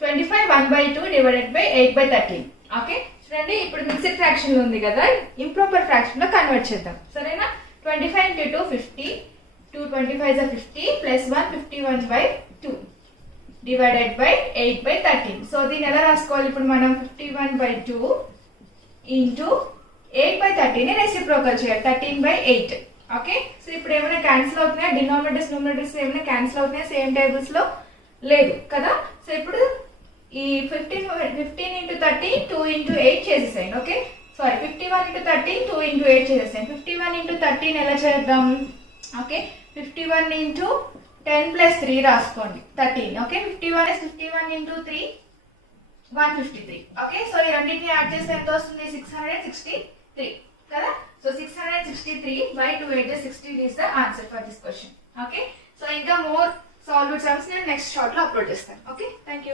25 1/2 divided by 8/13. Okay చూడండి, ఇప్పుడు mixed fraction ఉంది కదా, ఇంప్రాపర్ ఫ్రాక్షన్ లో కన్వర్ట్ చేద్దాం. సరేనా? 25 into 2 50, 2 25 is 50 plus 1 51/2 divided by 8/13. So దీన్ని ఎలా రాసుకోవాలి ఇప్పుడు మనం? 51/2 into 8/13 ని రెసిప్రోకల్ చేయాలి, 13/8. ఓకే, సో ఇప్పుడు ఏమైనా క్యాన్సిల్ అవుతున్నాయా? డినామినేటర్స్ న్యూమరేటర్స్ ఏమైనా క్యాన్సిల్ అవుతున్నాయా సేమ్ టేబుల్స్ లో? లేదు కదా. సో ఇప్పుడు ఈ 15 into 13 2 into 8 చేసేసాను. ఓకే సారీ, 51 into 13 2 into 8 చేసేసాను. 51 into 13 ఎలా చేద్దాం? ఓకే 51 into 10 plus 3 రాసుకోండి, 13. Okay 51 is 51 into 3 153. Okay, so ఈ రెండింటిని యాడ్ చేస్తే ఎంత వస్తుంది? 663 కదా. So 663 by 2 8 is 16 is the answer for this question. Okay, so ఇంకా మోర్ సాల్వ్డ్ సమ్స్ నేను నెక్స్ట్ షార్ట్ లో అప్లోడ్ చేస్తాను. Okay, thank you.